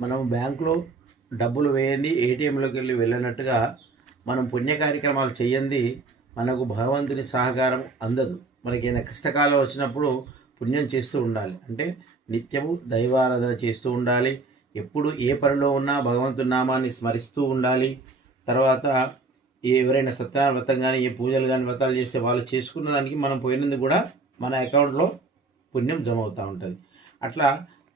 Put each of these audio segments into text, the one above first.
మనం బ్యాంకులో డబ్బులు వేయండి ఏటీఎంలోకి వెళ్ళి వెళ్ళినట్టుగా మనం పుణ్య కార్యక్రమాలు చేయండి మనకు భగవంతుని సహకారం అందదు. మనకి ఏదైనా కష్టకాలం వచ్చినప్పుడు పుణ్యం చేస్తూ ఉండాలి. అంటే నిత్యము దైవారాధన చేస్తూ ఉండాలి. ఎప్పుడు ఏ పనిలో ఉన్నా భగవంతుని నామాన్ని స్మరిస్తూ ఉండాలి. తర్వాత ఎవరైనా సత్యనారాయణ వ్రతం కానీ ఏ పూజలు కానీ వ్రతాలు చేస్తే వాళ్ళు చేసుకున్న దానికి మనం పోయినందుకు కూడా మన అకౌంట్లో పుణ్యం జమ అవుతూ ఉంటుంది. అట్లా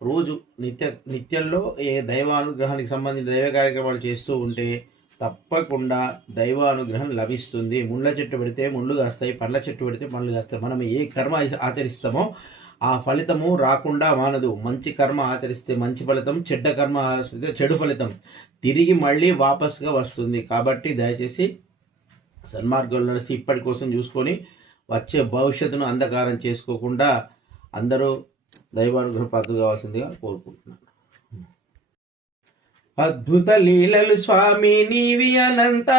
రోజు నిత్య నిత్యంలో ఏ దైవానుగ్రహానికి సంబంధించిన దైవ కార్యక్రమాలు చేస్తూ ఉంటే తప్పకుండా దైవానుగ్రహం లభిస్తుంది. ముళ్ళ చెట్టు పెడితే ముళ్ళు కాస్తాయి పండ్ల చెట్టు పెడితే పండ్లు కాస్తాయి. మనం ఏ కర్మ ఆచరిస్తామో ఆ ఫలితము రాకుండా మానదు. మంచి కర్మ ఆచరిస్తే మంచి ఫలితం చెడ్డ కర్మ ఆచరిస్తే చెడు ఫలితం. తిరిగి మళ్ళీ వాపస్గా వస్తుంది. కాబట్టి దయచేసి సన్మార్గంలో నడిచి ఇప్పటి కోసం చూసుకొని వచ్చే భవిష్యత్తును అంధకారం చేసుకోకుండా అందరూ దైవానుగ్రహ పాత్ర కావాల్సిందిగా కోరుకుంటున్నాను. అద్భుత లీలలు స్వామి నీవి అనంత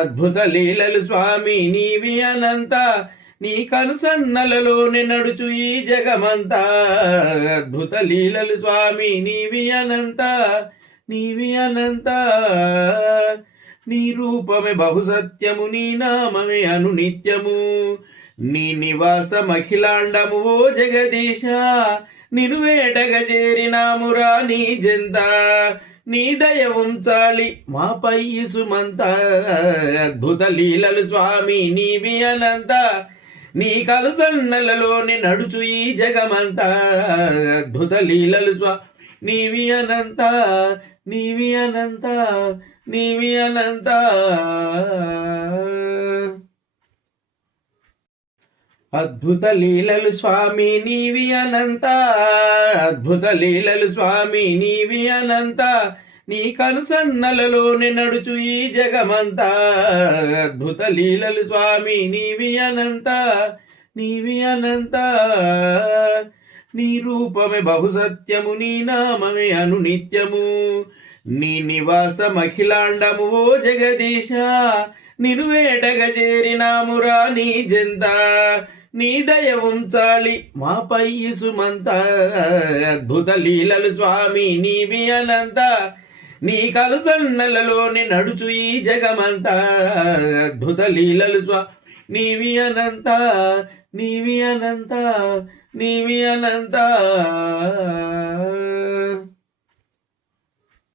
అద్భుత లీలలు స్వామి నీవి అనంత నీ కనుసన్నలలోనే నడుచు ఈ జగమంతా. అద్భుత లీలలు స్వామి నీవి అనంత నీవి అనంత. నీ రూపమే బహుసత్యము నీ నామమే అను నిత్యము నీ నివాసమఖిలాండము ఓ జగదీశ. నిను వేటగ చేరినామురా నీ జంత. నీ దయ ఉంచాలి మాపై సుమంత అద్భుత లీలలు స్వామి నీవి అనంత. నీ కలుసన్నలలోని నడుచు ఈ జగమంతా. అద్భుత లీలలు స్వామి నీవి అనంత నీవి అనంత. నీవి అనంత. అద్భుత లీలలు స్వామి నీవి అనంత. అద్భుత లీలలు స్వామి నీవి అనంత. నీ కనుసన్నలలోనే నడుచు ఈ జగమంతా. అద్భుత లీలలు స్వామి నీవి అనంత. నీవి అనంత. నీ రూపమే బహుసత్యము నీ నామమే అను నిత్యము నీ నివాస మఖిలాండము ఓ జగదీశ నిను వేటగ చేరినామురా నీ జంత. నీ దయ ఉంచాలి మాపై ఇసుమంత అద్భుత లీలలు స్వామి నీవి అనంత. నీ కలుసన్నలలోని నడుచు ఈ జగమంతా. అద్భుత లీలలు స్వా నీవి అనంత నీవి అనంత నీవి అనంత.